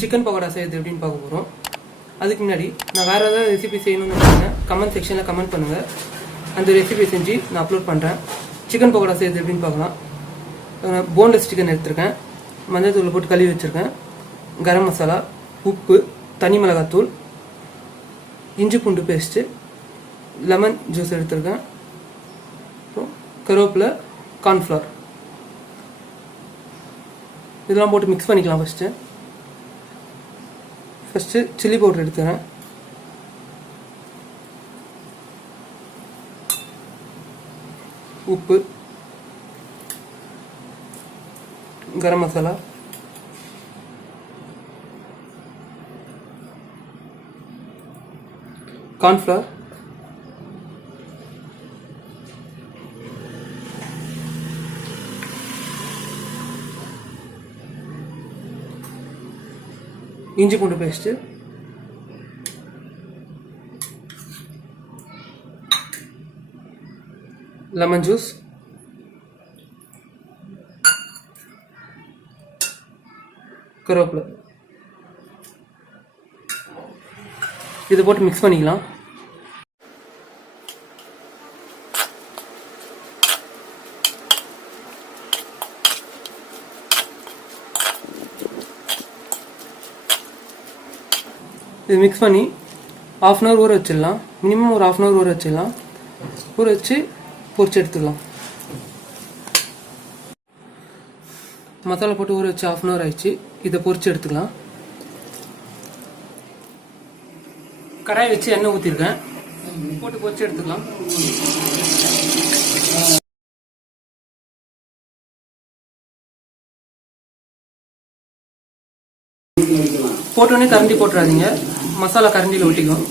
Chicken pakoda செய்யறது எப்படின்னு பார்க்க போகிறோம். அதுக்கு முன்னாடி நான் வேறு ஏதாவது ரெசிபி செய்யணும்னு நினைக்கிறேன், கமெண்ட் செக்ஷனில் கமெண்ட் பண்ணுங்கள். அந்த ரெசிபி செஞ்சு நான் அப்லோட் பண்ணுறேன். சிக்கன் பக்கோடா செய்யறது எப்படின்னு பார்க்கலாம். போன்லெஸ் சிக்கன் எடுத்துருக்கேன், மஞ்சள் தூள் போட்டு கழுவி வச்சுருக்கேன், கரம் மசாலா, உப்பு, தனி மிளகாத்தூள், இஞ்சி பூண்டு பேஸ்ட்டு, லெமன் ஜூஸ் எடுத்துருக்கேன், அப்புறம் கருவேப்பிலை, கார்ன்ஃப்ளவர். இதெல்லாம் போட்டு மிக்ஸ் பண்ணிக்கலாம். ஃபஸ்ட்டு சில்லி பவுடர் எடுத்துக்கிறேன், உப்பு, கரம் மசாலா, கார்ன்ஃப்ளவர், இஞ்சி பூண்டு பேஸ்ட்டு, லெமன் ஜூஸ், கருவேப்பிலை. இதை போட்டு மிக்ஸ் பண்ணிக்கலாம். இது மிக்ஸ் பண்ணி ½ அன் ஹவர் ஊற வச்சிடலாம். மினிமம் ஒரு ½ அன் ஹவர் ஊற வச்சிடலாம். ஊற வச்சு பொரிச்சு எடுத்துக்கலாம். மசாலா போட்டு ஊற வச்சு ½ அன் ஹவர் ஆயிடுச்சு. இதை பொரிச்சு எடுத்துக்கலாம். கடாய் வச்சு எண்ணெய் ஊற்றிருக்கேன், போட்டு பொரிச்சு எடுத்துக்கலாம். போட்டோன்னே கரண்டி போட்டுறாதீங்க, மசாலா கரண்டியில் ஒட்டிக்கும்.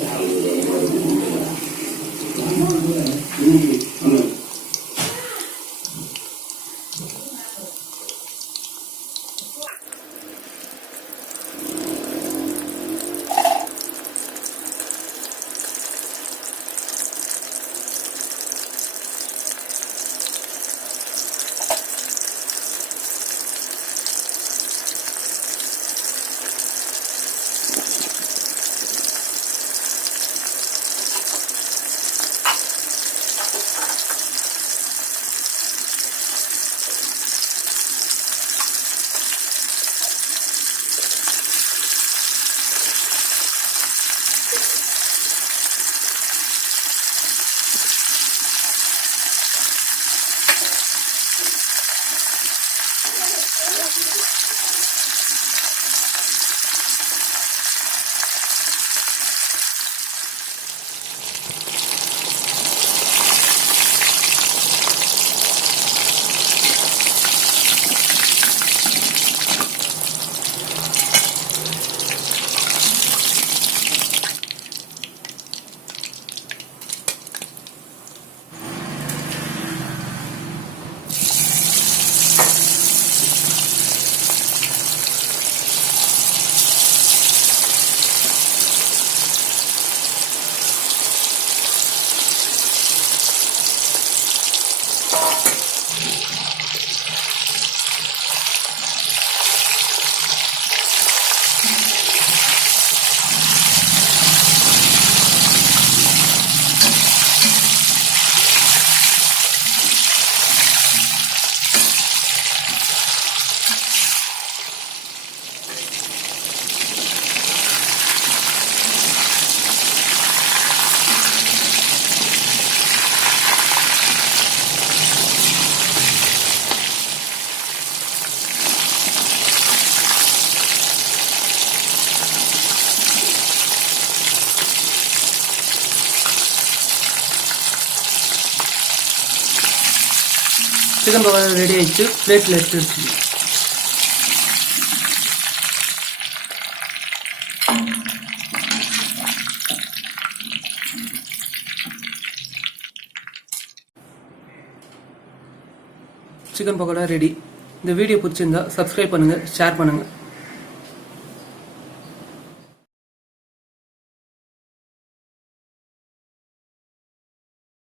சிக்கன் பக்கோடா ரெடி ஆயிடுச்சு. பிளேட்டில் எடுத்துருச்சு. Chicken pakoda ready. இந்த வீடியோ பிடிச்சிருந்தா சப்ஸ்கிரைப் பண்ணுங்கள், ஷேர் பண்ணுங்கள்.